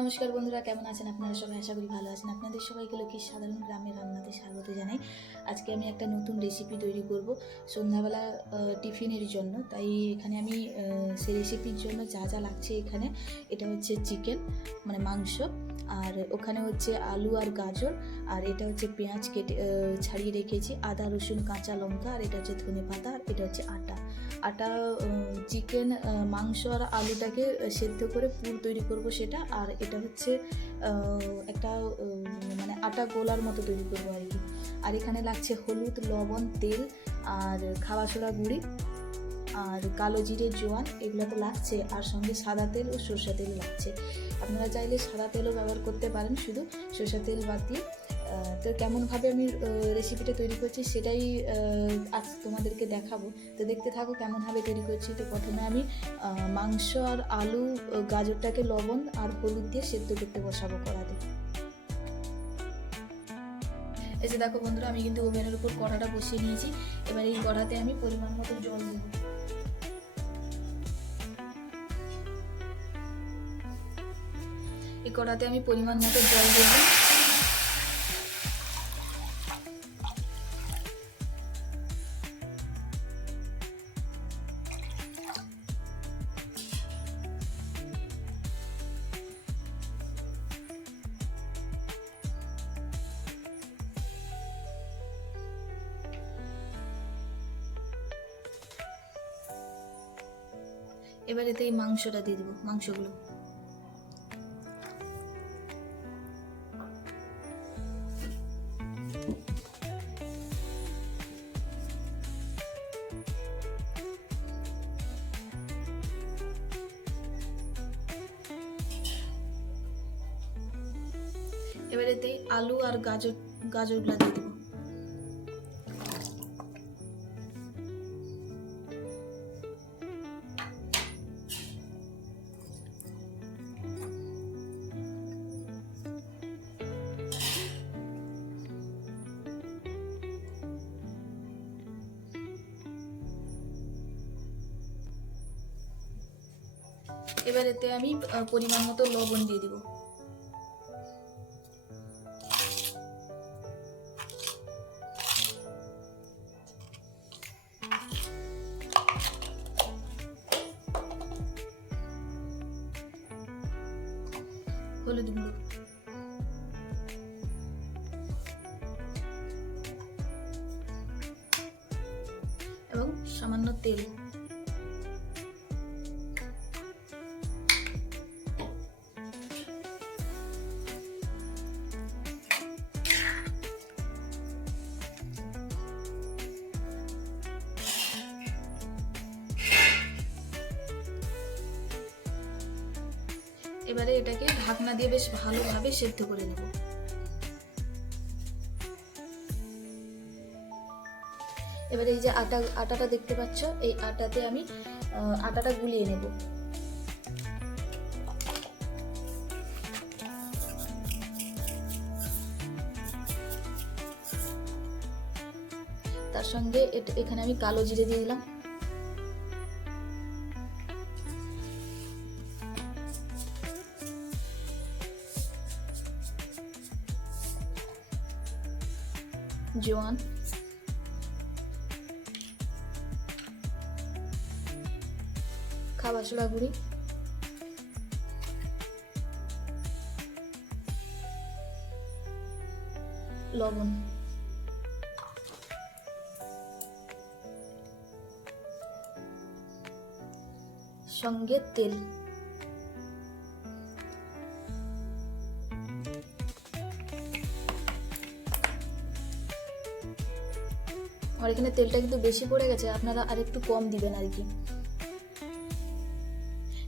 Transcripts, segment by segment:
নমস্কার বন্ধুরা, কেমন আছেন আপনারা সবাই? আশা করি ভালো আছেন। আপনাদের সবাইকে লক্ষ্মীর সাধারণ গ্রামের রান্নাতে স্বাগত জানাই। আজকে আমি একটা নতুন রেসিপি তৈরি করব সন্ধ্যাবেলা টিফিনের জন্য। তাই এখানে আমি সেই রেসিপির জন্য যা যা লাগছে এখানে, এটা হচ্ছে চিকেন মানে মাংস, আর ওখানে হচ্ছে আলু আর গাজর, আর এটা হচ্ছে পেঁয়াজ কেটে ছাড়িয়ে রেখেছি, আদা, রসুন, কাঁচা লঙ্কা, আর এটা হচ্ছে ধনে পাতা, আর এটা হচ্ছে আটা। আটা চিকেন মাংস আর আলুটাকে সেদ্ধ করে পুর তৈরি করব সেটা। আর এটা হচ্ছে একটা মানে আটা গোলার মতো তৈরি করব আর কি। আর এখানে লাগছে হলুদ, লবণ, তেল আর খাওয়া সোডা গুঁড়ি আর কালো জিরে, জোয়ান এগুলো তো লাগছে। আর সঙ্গে সাদা তেল ও সরষা তেল লাগছে। আপনারা চাইলে সাদা তেলও ব্যবহার করতে পারেন শুধু সরষা তেল বাদ দিয়ে। তো কেমনভাবে আমি রেসিপিটা তৈরি করছি সেটাই আজ তোমাদেরকে দেখাবো। তো দেখতে থাকো কেমনভাবে তৈরি করছি। তো প্রথমে আমি মাংস আর আলু গাজরটাকে লবণ আর হলুদ দিয়ে সেদ্ধ করতে বসাবো কড়াতে। এই যে দেখো বন্ধুরা, আমি কিন্তু ওভেনের উপর কড়াটা বসিয়ে নিয়েছি। এবার এই কড়াতে আমি পরিমাণ মতো জল দেব। এই কড়াতে আমি পরিমাণ মতো জল দেব। এবার এতে এই মাংসটা দিয়ে দেবো, মাংসগুলো। এবার এতে আলু আর গাজর, গাজরগুলো দিয়ে দেবো। এবার এতে আমি পরিমাণ মতো লবণ দিয়ে দিব। এবং সামান্য তেল। ঢাকনা দিয়ে বেশ ভালোভাবে সেদ্ধ করে নেব। এবারে এই যে আটা, আটাটা দেখতে পাচ্ছ, এই আটাতে আমি আটাটা গুলিয়ে নেব। তার সঙ্গে এখানে আমি কালো জিরে দিয়ে দিলাম। জোয়ান খাবার সোডা গুঁড়ি লবণ সঙ্গে তেল। আর এখানে তেলটা কিন্তু বেশি পড়ে গেছে, আপনারা আর একটু কম দিবেন আর কি।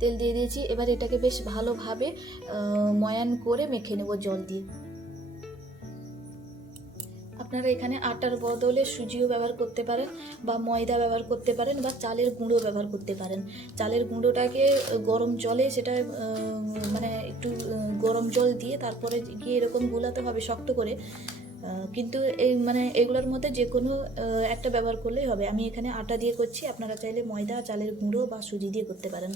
তেল দিয়ে দিয়েছি, এবার এটাকে বেশ ভালোভাবে ময়ান করে মেখে নেব জল দিয়ে। আপনারা এখানে আটার বদলে সুজিও ব্যবহার করতে পারেন, বা ময়দা ব্যবহার করতে পারেন, বা চালের গুঁড়ো ব্যবহার করতে পারেন। চালের গুঁড়োটাকে গরম জলে সেটা মানে একটু গরম জল দিয়ে তারপরে গিয়ে এরকম গুলাতে হবে শক্ত করে কিন্তু এই মানে এগুলোর মধ্যে যে কোনো একটা ব্যবহার করলেই হবে। আমি এখানে আটা দিয়ে করছি। আপনারা চাইলে ময়দা, চালের গুঁড়ো বা সুজি দিয়ে করতে পারেন।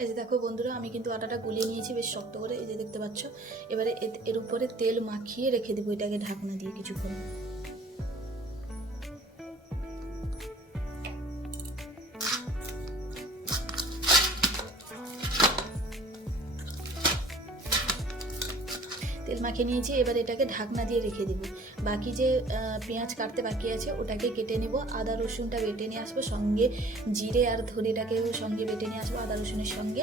এই যে দেখো বন্ধুরা, আমি কিন্তু আটাটা গুলিয়ে নিয়েছি, বেশ শক্ত করে। এই যে দেখতে পাচ্ছ, এবারে এর উপরে তেল মাখিয়ে রেখে দেবো এটাকে ঢাকনা দিয়ে কিছুক্ষণ। মাখিয়ে নিয়েছি, এবার এটাকে ঢাকনা দিয়ে রেখে দেবো। বাকি যে পেঁয়াজ কাটতে বাকি আছে, ওটাকে কেটে নেব, আদা রসুনটা বেটে নিয়ে আসব সঙ্গে, জিরে আর ধনেটাকেও সঙ্গে বেটে নিয়ে আসব আদা রসুনের সঙ্গে।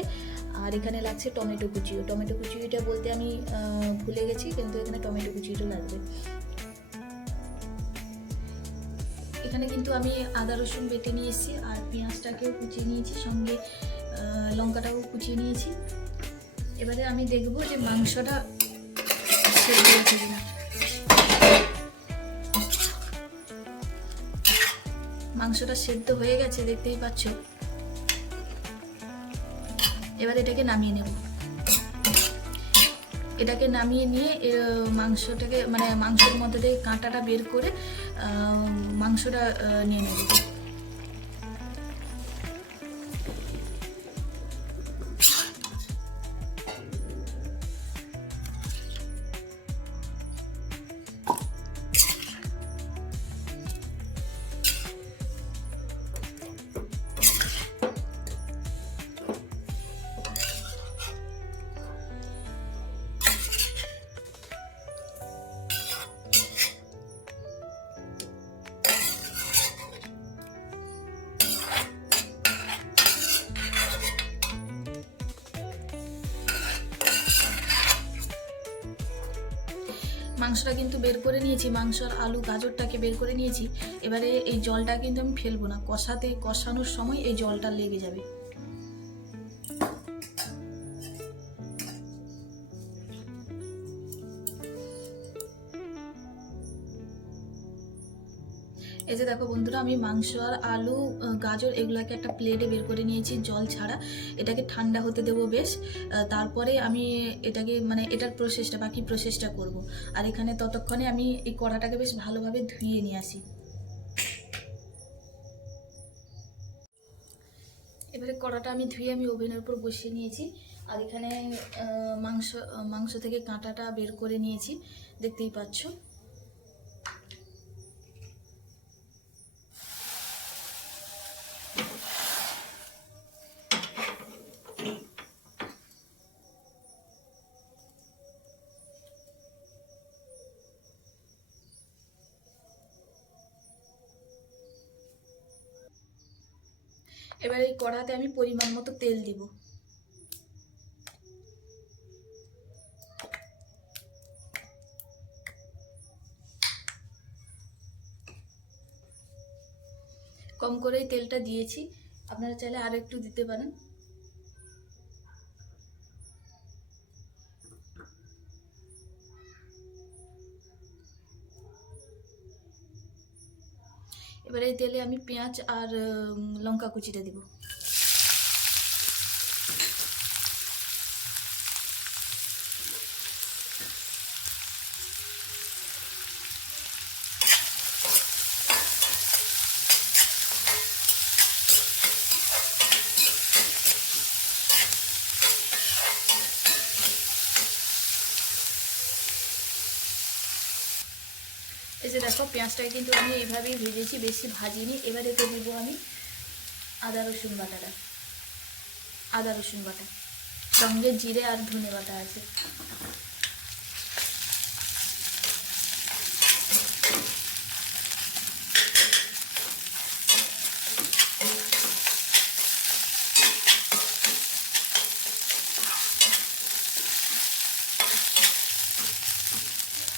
আর এখানে লাগছে টমেটো কুচিও, টমেটো কুচিটা বলতে আমি ভুলে গেছি, কিন্তু এখানে টমেটো কুচিটা লাগবে। এখানে কিন্তু আমি আদা রসুন বেটে নিয়ে এসেছি, আর পেঁয়াজটাকেও কুচিয়ে নিয়েছি, সঙ্গে লঙ্কাটাও কুচিয়ে নিয়েছি। এবারে আমি দেখব যে মাংসটা মাংসটা সেদ্ধ হয়ে গেছে, দেখতেই পাচ্ছ। এবার এটাকে নামিয়ে নেব। এটাকে নামিয়ে নিয়ে মাংসটাকে মানে মাংসের মধ্যে থেকে কাঁটাটা বের করে মাংসটা নিয়ে নেব। মাংসটা কিন্তু বের করে নিয়েছি, মাংস আর আলু, গাজরটাকে বের করে নিয়েছি। এবারে এই জলটা কিন্তু আমি ফেলব না। কষাতে, কষানোর সময় এই জলটা লেগে যাবে। এই যে দেখো বন্ধুরা, আমি মাংস আর আলু গাজর এগুলাকে একটা প্লেটে বের করে নিয়েছি, জল ছাড়া। এটাকে ঠান্ডা হতে দেবো বেশ। তারপরে আমি এটাকে মানে এটার প্রসেসটা বাকি প্রসেসটা করব। আর এখানে ততক্ষণে আমি এই কড়াটাকে বেশ ভালোভাবে ধুয়ে নিয়ে আসি। এবারে কড়াটা আমি ধুয়ে আমি ওভেনের উপর বসিয়ে নিয়েছি। আর এখানে মাংস মাংস থেকে কাঁটাটা বের করে নিয়েছি। দেখতেই পাচ্ছ? এবার এই কড়াতে আমি পরিমাণ মতো তেল দিব। কম করেই তেলটা দিয়েছি। আপনারা চাইলে আর একটু দিতে পারেন। এবারে তেলে আমি পেঁয়াজ আর লঙ্কা কুচিটা দিব। এই যে দেখো, পেঁয়াজটা কিন্তু আমি এভাবেই ভেজেছি, বেশি ভাজিনি। এবার এতে দেবো আমি আদা, রসুন বাটাটা। আদা, রসুন বাটা। সঙ্গে জিরে আর ধনে বাটা আছে।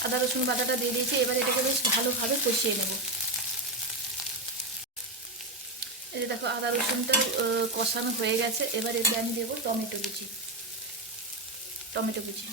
আদা, রসুন বাটাটা দিয়ে দিয়েছি, এবার এটাকে বেশ ভালোভাবে কষিয়ে নেব। এই দেখো, আদা, রসুনটা কষানো হয়ে গেছে, এবার এতে আমি দেবো টমেটো কুচি। টমেটো কুচি।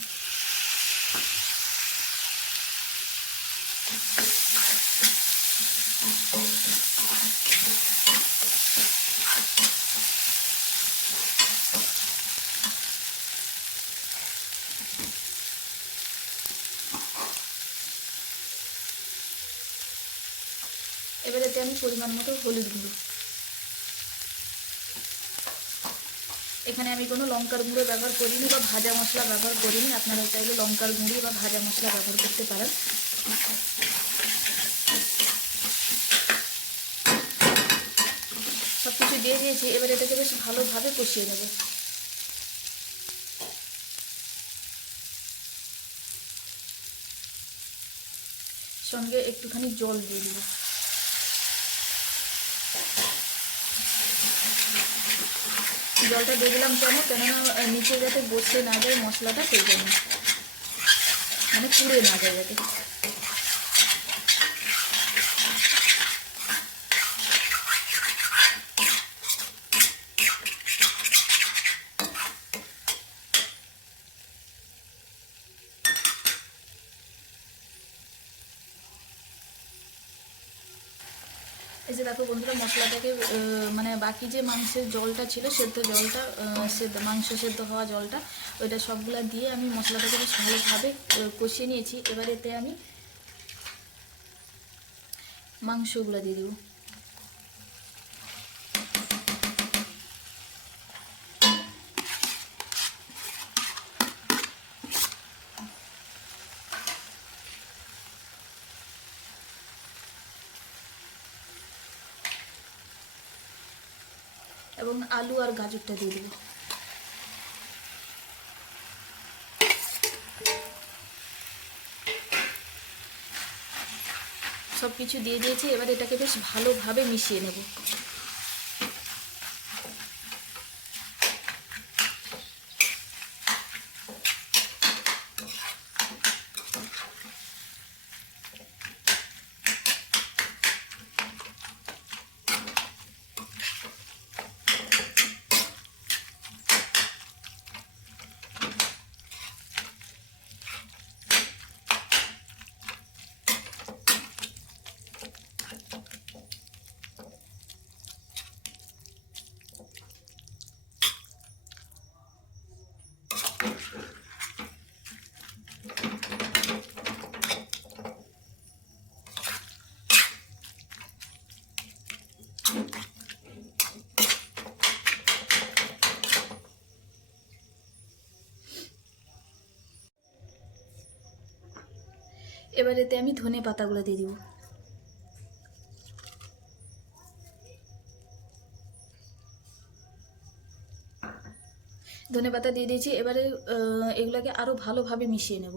এবার এতে আমি পরিমাণ মতো হলুদ গুঁড়ো। এখানে আমি কোনো লঙ্কার গুঁড়ো ব্যবহার করিনি বা ভাজা মশলা ব্যবহার করিনি। আপনারা চাইলে লঙ্কার গুঁড়ো বা ভাজা মশলা ব্যবহার করতে পারেন। সব কিছু দিয়ে দিয়েছি, এবার এটাকে বেশ ভালোভাবে কষিয়ে নেব। সঙ্গে একটুখানি জল দিয়ে দিব। জলটা দিয়ে দিলাম কেন? কেননা নিচে যাতে বসে না যায় মশলাটা, সেই জন্য। মানে পুড়ে না যায় যাতে। বন্ধুরা মশলাটাকে মানে বাকি যে মাংসের জলটা ছিল, সেদ্ধ জলটা সেদ্ধ, মাংস সেদ্ধ হওয়া জলটা, ওইটা সবগুলা দিয়ে আমি মশলাটাকে বেশ ভালোভাবে কষিয়ে নিয়েছি। এবার এতে আমি মাংসগুলো দিয়ে দেবো এবং আলু আর গাজরটা দিয়ে দেবো। সব কিছু দিয়ে দিয়েছি, এবার এটাকে বেশ ভালোভাবে মিশিয়ে নেব। এবার এতে আমি ধনে পাতাগুলো দিয়ে দিব। ধনে পাতা দিয়ে দিয়েছি, এবারে এগুলোকে আরও ভালোভাবে মিশিয়ে নেব।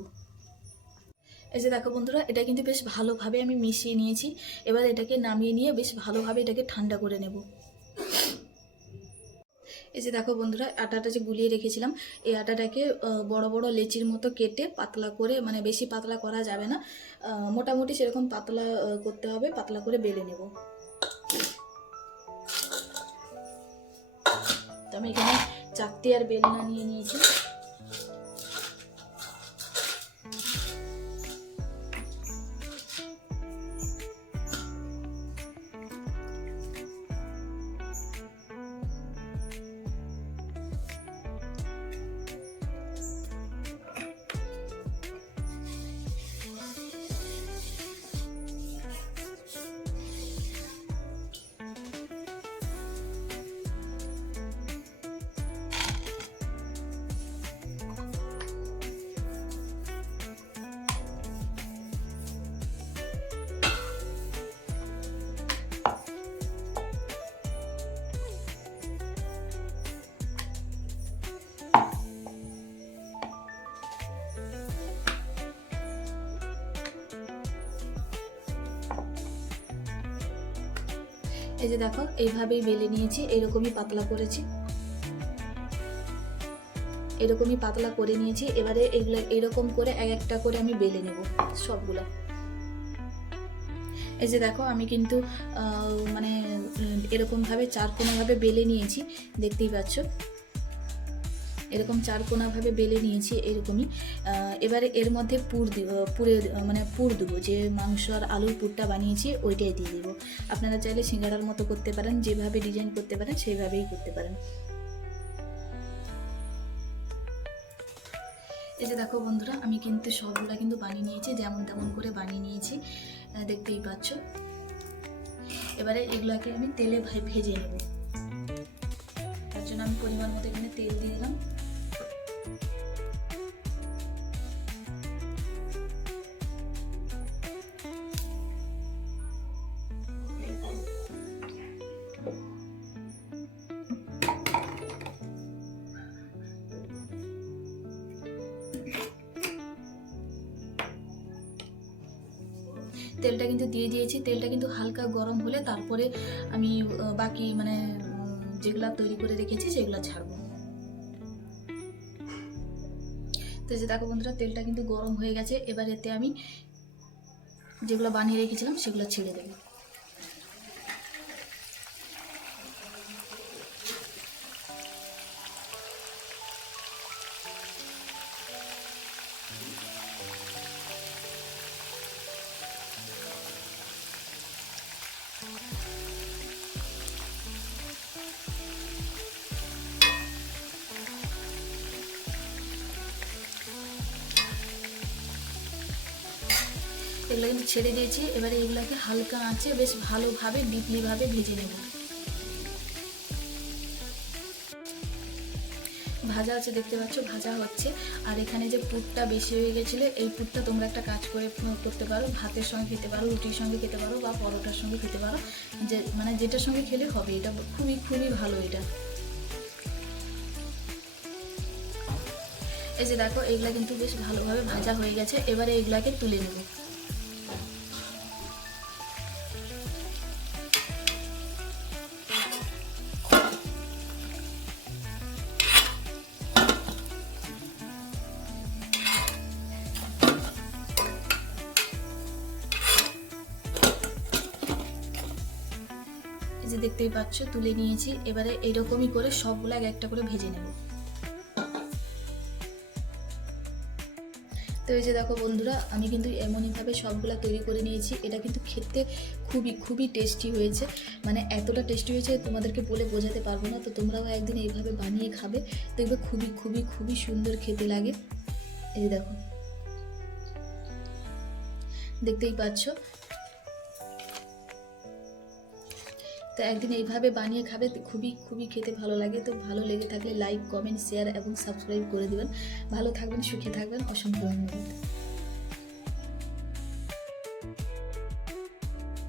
এই যে দেখো বন্ধুরা, এটা কিন্তু বেশ ভালোভাবে আমি মিশিয়ে নিয়েছি। এবার এটাকে নামিয়ে নিয়ে বেশ ভালোভাবে এটাকে ঠান্ডা করে নেব। যে দেখো বন্ধুরা, আটাটা যে গুলিয়ে রেখেছিলাম, এই আটাটাকে বড় বড় লেচির মতো কেটে পাতলা করে মানে বেশি পাতলা করা যাবে না। মোটামুটি সেরকম পাতলা করতে হবে, পাতলা করে বেলে নেব। তো আমি এখানে চাকতি আর বেলনা নিয়ে নিয়েছি। এই যে দেখো, এইভাবেই বেলে নিয়েছি, এরকমই পাতলা করেছি। এরকমই পাতলা করে নিয়েছি, এবারে এগুলো এরকম করে এক একটা করে আমি বেলে নেব, সবগুলো। এই যে দেখো, আমি কিন্তু মানে এরকমভাবে চার কোনোভাবে বেলে নিয়েছি, দেখতেই পাচ্ছ। এরকম চারকোনাভাবে বেলে নিয়েছি এরকমই। এবারে এর মধ্যে পুর দিব পুরে মানে পুর দেবো। যে মাংস আর আলুর পুরটা বানিয়েছি ওইটাই দিয়ে দেবো। আপনারা চাইলে সিঙ্গারার মতো করতে পারেন, যেভাবে ডিজাইন করতে পারেন, সেইভাবেই করতে পারেন। এই যে দেখো বন্ধুরা, আমি কিন্তু সবগুলা কিন্তু বানিয়ে নিয়েছি, যেমন তেমন করে বানিয়ে নিয়েছি দেখতেই পাচ্ছ। এবারে এগুলাকে আমি তেলে ভেজে নেব। তার জন্য আমি পরিমাণ মতো এখানে তেল দিয়ে দিলাম। দিয়ে দিয়েছি। তেলটা কিন্তু হালকা গরম হলে তারপরে আমি বাকি মানে যেগুলো তৈরি করে রেখেছি সেগুলো ছাড়বো। তো যে দেখো বন্ধুরা, তেলটা কিন্তু গরম হয়ে গেছে। এবার এতে আমি যেগুলো বানিয়ে রেখেছিলাম সেগুলো ছেড়ে দেবো। এগুলো কিন্তু ছেড়ে দিয়েছি, এবারে এগুলাকে হালকা আঁচে বেশ ভালোভাবে, ডিপলিভাবে ভেজে নেব। ভাজা আছে, দেখতে পাচ্ছ, ভাজা হচ্ছে। আর এখানে যে পুরটা বেশি হয়ে গেছিল, এই পুরটা তোমরা একটা কাজ করে করতে পারো, ভাতের সঙ্গে খেতে পারো, রুটির সঙ্গে খেতে পারো, বা পরোটার সঙ্গে খেতে পারো। যে মানে যেটার সঙ্গে খেলে হবে, এটা খুবই খুবই ভালো এটা। এই যে দেখো, এগুলা কিন্তু বেশ ভালোভাবে ভাজা হয়ে গেছে, এবারে এগুলাকে তুলে নেব। পাচ্ছ তুলে নিয়েছি, এবারে এরকমই করে সবগুলো এক একটা করে ভেজে নেব। তো এই যে দেখো বন্ধুরা, আমি কিন্তু এমনইভাবে সবগুলা তৈরি করে নিয়েছি, এটা কিন্তু খেতে খুবই খুবই টেস্টি হয়েছে। মানে এতটা টেস্টি হয়েছে, তোমাদেরকে বলে বোঝাতে পারব না, তো তোমরাও একদিন এইভাবে বানিয়ে খাবে, দেখবে খুবই খুবই খুবই সুন্দর খেতে লাগে। এই দেখো। দেখতেই পাচ্ছ? তো একদিন এইভাবে বানিয়ে খাবে খুবই খুবই খেতে ভালো লাগে। তো ভালো লেগে থাকলে লাইক কমেন্ট শেয়ার এবং সাবস্ক্রাইব করে দেবেন। ভালো থাকবেন, সুখে থাকবেন। অসংখ্য ধন্যবাদ।